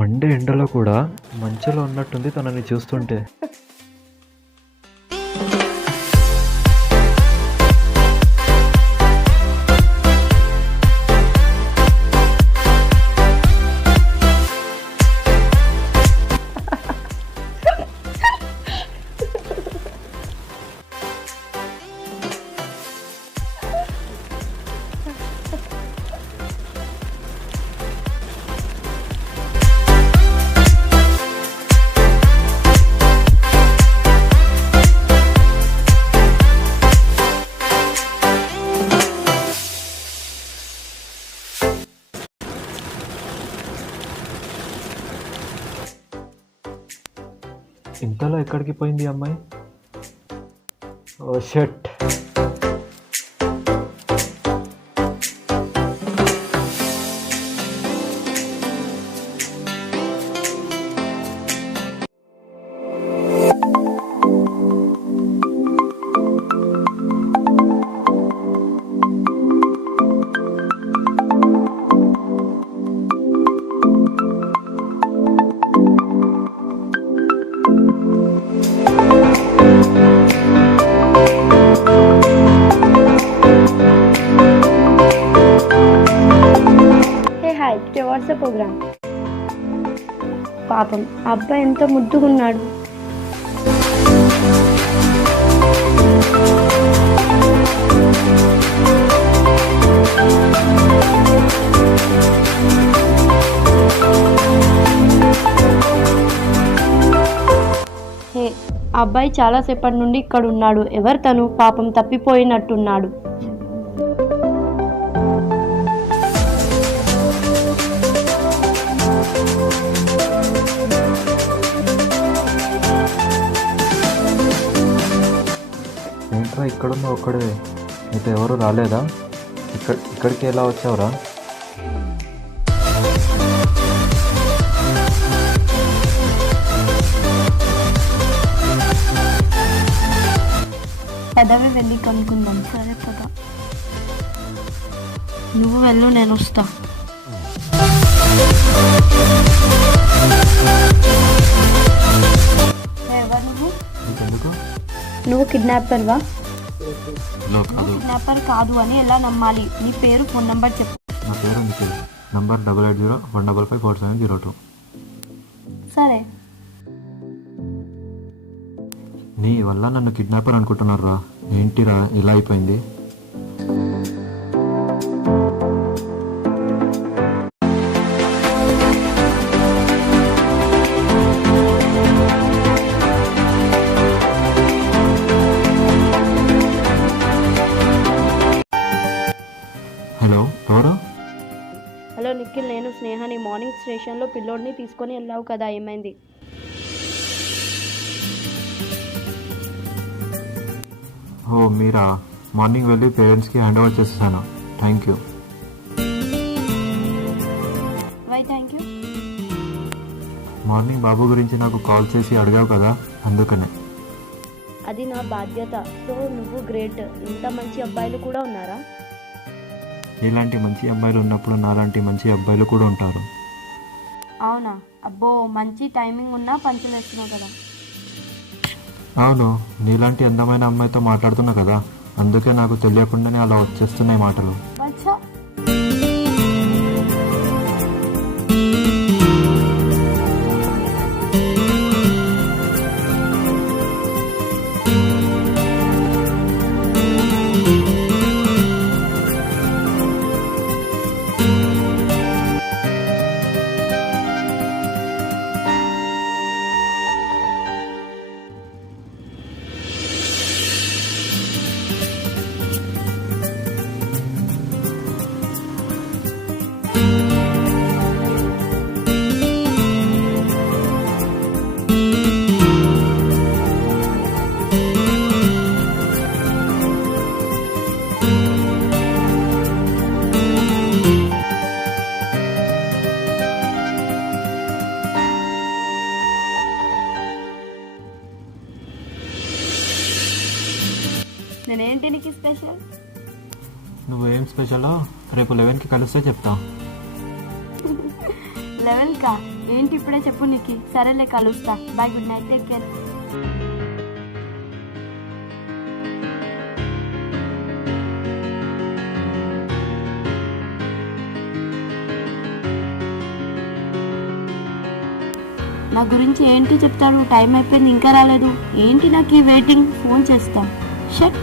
Monday ఎండలో కూడా మంచులో ఉన్నట్టుంది తనని చూస్తుంటే. ఇంతలో ఎక్కడికి పోయింది అమ్మాయి? Oh shut. WhatsApp program. పాపం అబ్బాయి ఎంత ముద్దుగున్నాడు. హే, అబ్బాయి చాలాసేపటి నుండి ఇక్కడ ఉన్నాడు. ఎవరు తను? పాపం తప్పిపోయినట్టున్నాడు. ఏంట్రా ఇక్కడున్న ఒక్కడే? నీతో ఎవరు రాలేదా? ఇక్కడికి ఎలా వచ్చావురా? పెదవి వెళ్ళి కనుక్కుందాం. సరే కదా, నువ్వు వెళ్ళు, నేను వస్తా. ఎవరు నువ్వు? నువ్వు కిడ్నాపర్వా? కిడ్నాపర్ కాదు అని ఎలా నమ్మాలి? నీ పేరు, ఫోన్ నంబర్ చెప్పు. నా పేరు నిఖిల్. నంబర్ 8801554702. సరే. నీ వల్ల నన్ను కిడ్నాపర్ అనుకుంటున్నారా? ఏంటిరా ఇలా అయిపోయింది? హలో, ఎవరు? హలో నిఖిల్, నేను స్నేహని. మార్నింగ్ స్టేషన్లో పిల్లోడిని తీసుకొని వెళ్ళావు కదా, ఏమైంది? ఓ మీరా? మార్నింగ్ వెళ్ళి పేరెంట్స్కి హ్యాండ్ ఓవర్ చేసేసాను. Thank you. Why thank you? Morning బాబు గురించి నాకు కాల్ చేసి అడిగావు కదా, అందుకనే. అది నా బాధ్యత. సో నువ్వు గ్రేట్. ఇంత మంచి అబ్బాయిలు కూడా ఉన్నారా? ఇలాంటి మంచి అబ్బాయిలు ఉన్నప్పుడు నాలాంటి మంచి అబ్బాయిలు కూడా ఉంటారు. అవునా? అబ్బో, మంచి టైమింగ్ ఉన్నా పంచలేస్తున్నావు కదా. అవును, నీలాంటి అందమైన అమ్మాయితో మాట్లాడుతున్నా కదా, అందుకే నాకు తెలియకుండానే అలా వచ్చేస్తున్నాయి మాటలు. అచ్చా. నేనేంటి నీకు స్పెషల్? నువ్వేం స్పెషలో రేపు 11కి కలిస్తే చెప్తా. 11కా? ఏంటి ఇప్పుడే చెప్పు నీకు. సరేలే కలుస్తా. Bye, good night, take care. నా గురించి ఏంటి చెప్తాడు? టైం అయిపోయింది, ఇంకా రాలేదు. ఏంటి నాకు ఈ వెయిటింగ్? ఫోన్ చేస్తా. షట్.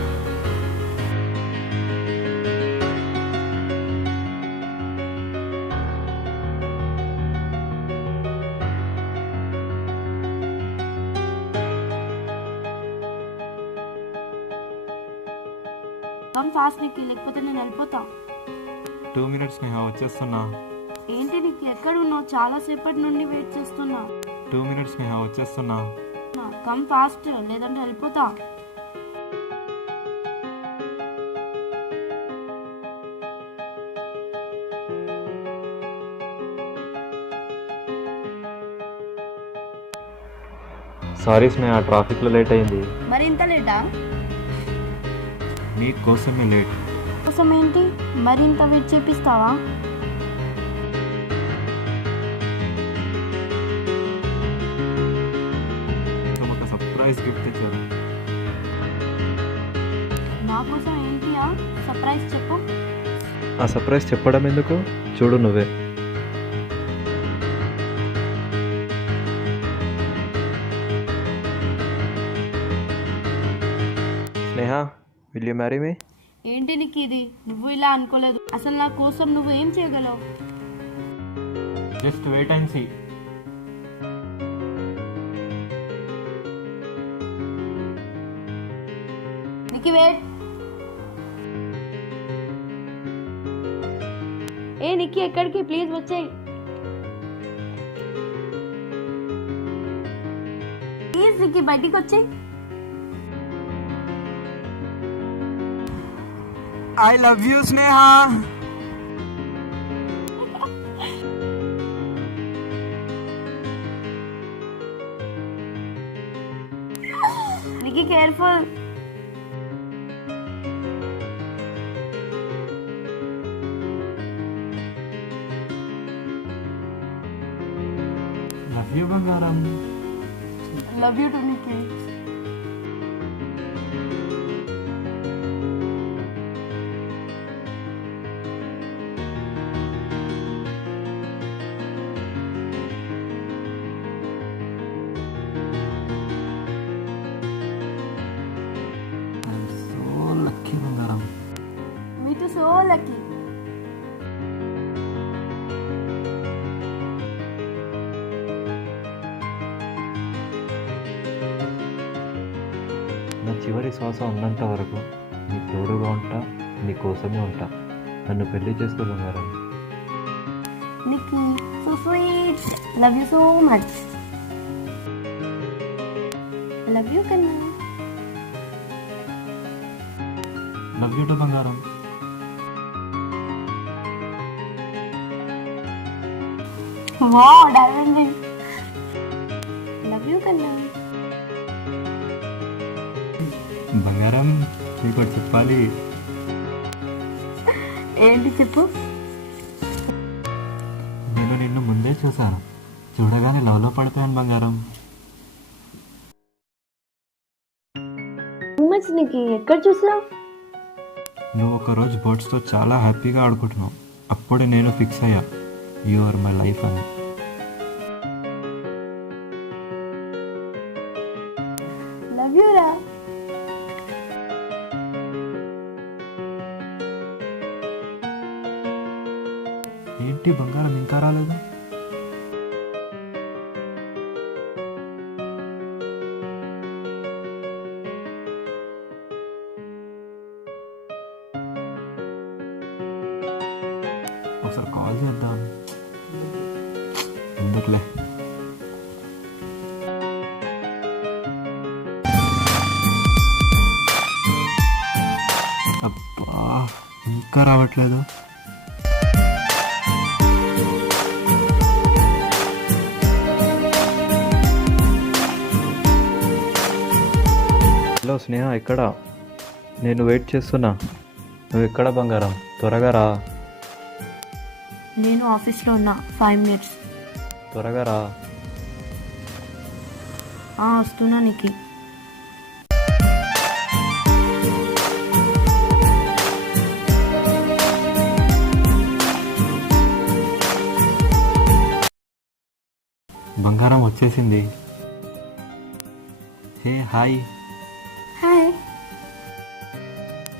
కమ్ ఫాస్ట్ నీకు, లేకపోతే నేను వెళ్ళిపోతా. 2 minutes స్నేహ, వచ్చేస్తున్నా. ఏంటి నీకు? ఎక్కడ ఉన్నావు? చాలాసేపటి నుండి వెయిట్ చేస్తున్నా. 2 minutes స్నేహ, వచ్చేస్తున్నా. కమ్ ఫాస్ట్, లేదంటే వెళ్ళిపోతా. సారీ స్నేహ, ట్రాఫిక్లో లేట్ అయింది. మరి ఇంత లేటా? మీకోసమే లేట్. కోసం ఏంటి? మరి ఇంత వెయిట్ చేపిస్తావా? ఒక సర్ప్రైజ్ గిఫ్ట్ ఇచ్చారు. నా కోసం ఏంటి ఆ సర్ప్రైజ్? చెప్పు. ఆ సర్ప్రైజ్ చెప్పడం ఎందుకు? చూడు నువ్వే. స్నేహ, విల్ యూ మ్యారీ మీ? ఏంటి నీకు ఇది? నువ్వు ఇలా అనుకోలేదు. అసలు నా కోసం నువ్వు ఏం చేయగలవు? Just wait and see. నీకు వెయిట్. ఏ నిక్కి, ఎక్కడికి? ప్లీజ్ వచ్చేయి. ప్లీజ్ నిక్కి, బయటికి వచ్చేయి. I love you Sneha. Nikki, careful. Love you బంగారం. Love you too Nikki. So lucky బంగారం. Me too so lucky. నా చివరి శ్వాస ఉన్నంత వరకు నీ తోడుగా ఉంటా, నీ కోసమే ఉంటా. నన్ను పెళ్లి చేసుకో బంగారం. Nikki, so sweet. Love you so much. Love you, Kanna. Love you to బంగారం. Wow, diamond ring. Love you, Kanna. బంగారం, నీకు చెప్పాలి. ఏంటి చెప్పు? నేను నిన్ను ముందే చూశాను. చూడగానే లవ్లో పడిపోయాను బంగారం. నీకు ఎక్కడ చూసావు? నువ్వు ఒకరోజు బర్డ్స్తో చాలా హ్యాపీగా ఆడుకుంటున్నావు. అప్పుడే నేను ఫిక్స్ అయ్యా, యు ఆర్ మై లైఫ్ అని. లవ్ యూ రా. ఏంటి బంగారం ఇంకా రాలేదు? ఒకసారి కాల్ చేద్దాం. ఎందుకులే. అబ్బా, ఇంకా రావట్లేదు. హలో స్నేహ, ఎక్కడా? నేను వెయిట్ చేస్తున్నా. నువ్వు ఎక్కడ బంగారం? త్వరగా రా. నేను ఆఫీస్లో ఉన్నా, 5 minutes. త్వరగా రా. వస్తున్నా నీకు. బంగారం వచ్చేసింది. Hey hi. హాయ్.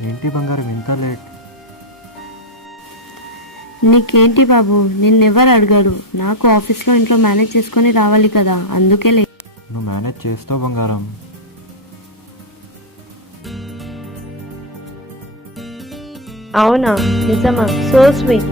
ఏంటి బంగారం ఇంత లేట్? నీకేంటి బాబు, నిన్నెవరు అడిగారు? నాకు ఆఫీస్లో ఇంట్లో మేనేజ్ చేసుకొని రావాలి కదా, అందుకే నువ్వు మేనేజ్ చేస్తావు బంగారం. అవునా? నిజమా? So sweet.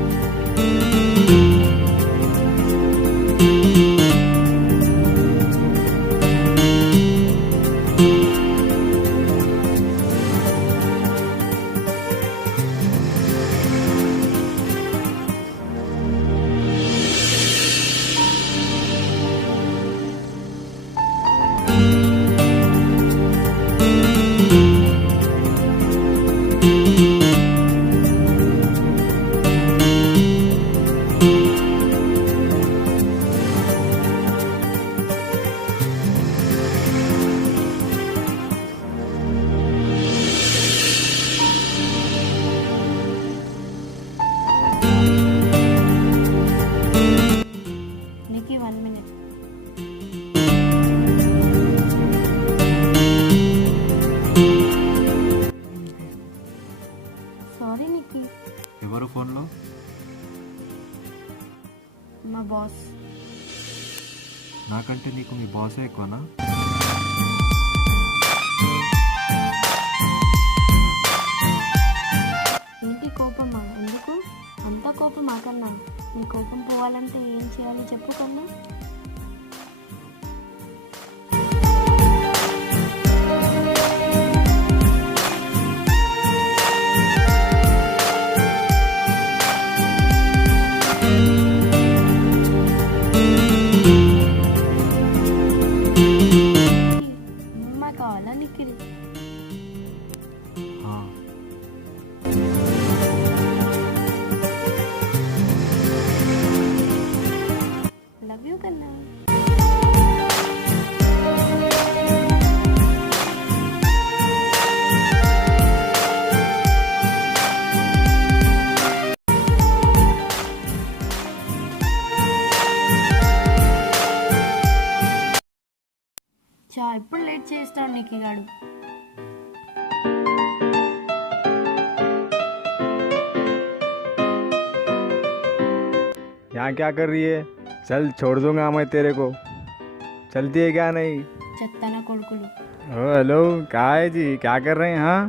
నీకు 1 minute. సారీ నిక్కి. ఎవరు ఫోన్లో? మా బాస్. నాకంటే నీకు మీ బాసే ఎక్కువనా? ఏంటి కోపమా? ఎందుకు అంత కోపం? కన్నా నీ కోపం పోవాలంటే ఏం చేయాలి చెప్పు కన్నా. అమ్మ కావాలా నీకు? ఆ, లవ్ యూ కన్నా. ఎప్పుడు లేట్ చేస్తావు నీకు గాడు. यहाँ क्या कर रही है? चल छोड़ दूंगा मैं तेरे को. चलती है क्या नहीं? చెత్తన కొడుకులు. ओ हेलो, क्या है जी? क्या कर रहे हैं? हाँ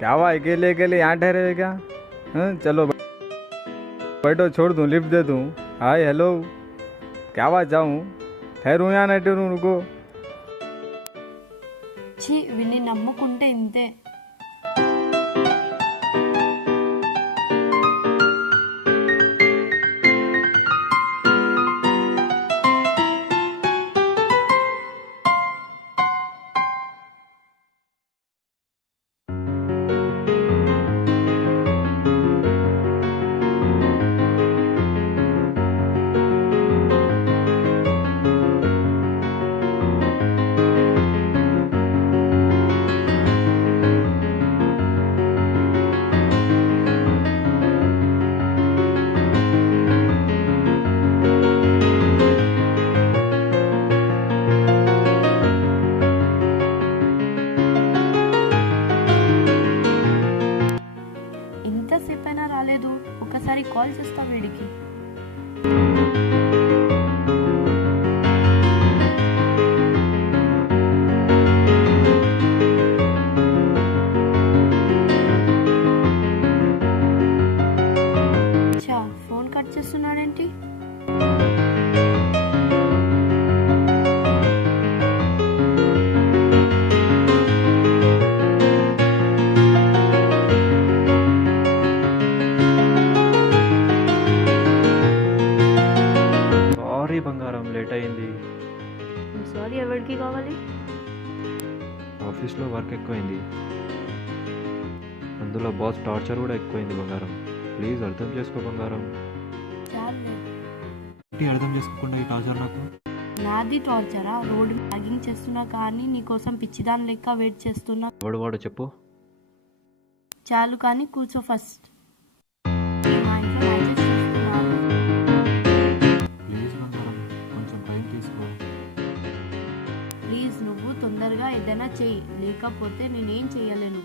क्या हुआ? अकेले अकेले यहाँ ठहरे हुए क्या? हाँ चलो बैठो, छोड़ दूँ, लिफ्ट दे दूँ. हाय हेलो, क्या बात? जाऊँ ठहरूँ या नहीं ठहरूँ? रुको. ఛీ, వీళ్ళని నమ్ముకుంటే ఇంతే. ఎంతసేపైనా రాలేదు, ఒకసారి కాల్ చేస్తా వీడికి. ఫోన్ కట్ చేస్తున్నాడేంటి? సారీ బంగారం, లేట్ అయింది. సారీ ఎవరికి కావాలి? ఆఫీస్లో వర్క్ ఎక్కువైంది. అందులో బాస్ టార్చర్ కూడా ఎక్కువైంది బంగారం. ప్లీజ్ అర్థం చేసుకో బంగారం. చాలు. ఏంటి అర్థం చేసుకోకుండా ఈ టార్చర్ నాకు? నాది టార్చరా? రోడ్ బ్యాగింగ్ చేస్తున్నా కానీ నీకోసం పిచ్చిదాని లెక్క వెయిట్ చేస్తున్నా. వాడు చెప్పు. చాలు కానీ కూర్చో ఫస్ట్. మా ఇంట్లో మ్యాచెస్ చేస్తున్నాను. ప్లీజ్ బంగారం కొంచెం టైం తీసుకో. ప్లీజ్ నువ్వు తొందరగా ఏదైనా చెయ్యి, లేకపోతే నేనేం చేయలేను.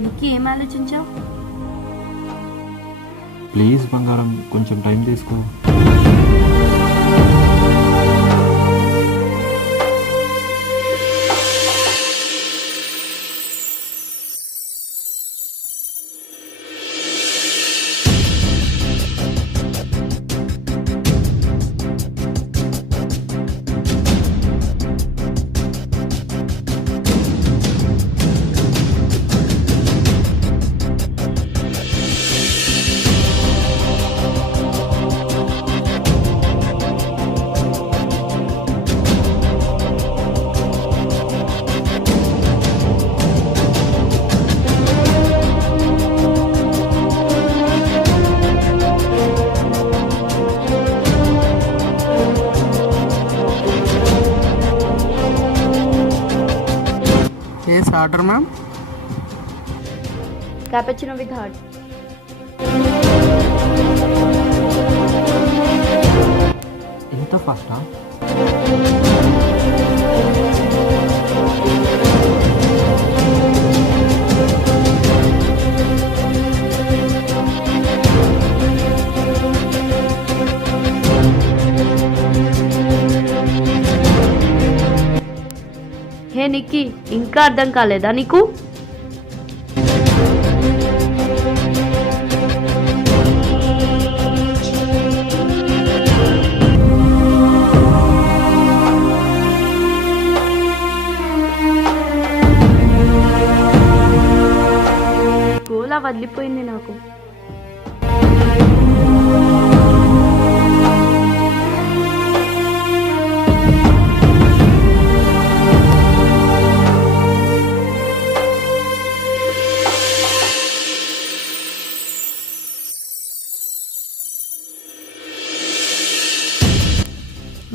నీకు ఏం ఆలోచించావు? ప్లీజ్ బంగారం కొంచెం టైం తీసుకో. Yes, order ma'am. Cappuccino with heart. ఇంత ఫాస్టా? హే నిక్కీ, ఇంకా అర్థం కాలేదా నీకు? గోలా వదిలిపోయింది నాకు.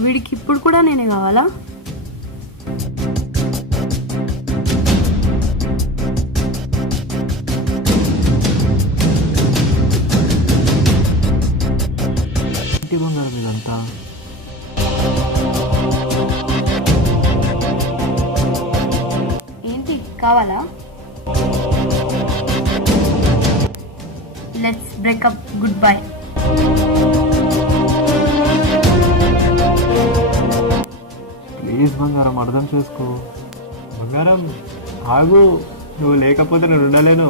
వీడికి ఇప్పుడు కూడా నేనే కావాలా? ఏంటి బంగారం ఇదంతా? ఏంటి కావాలా? Let's breakup, good bye. Please బంగారం అర్థం చేసుకో. బంగారం ఆగు, నువ్వు లేకపోతే నేను ఉండలేను.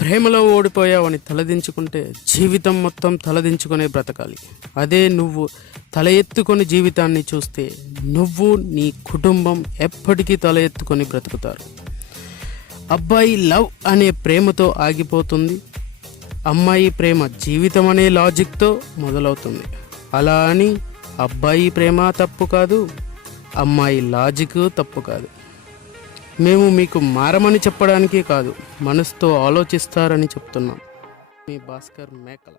ప్రేమలో ఓడిపోయావని తలదించుకుంటే జీవితం మొత్తం తలదించుకునే బ్రతకాలి. అదే నువ్వు తల ఎత్తుకొని జీవితాన్ని చూస్తే నువ్వు నీ కుటుంబం ఎప్పటికీ తల ఎత్తుకొని బ్రతుకుతారు. అబ్బాయి లవ్ అనే ప్రేమతో ఆగిపోతుంది, అమ్మాయి ప్రేమ జీవితం అనే లాజిక్తో మొదలవుతుంది. అలా అని అబ్బాయి ప్రేమ తప్పు కాదు, అమ్మాయి లాజిక్ తప్పు కాదు. మేము మీకు మారమని చెప్పడానికే కాదు, మనసుతో ఆలోచిస్తారని చెప్తున్నాం. మీ భాస్కర్ మేకల.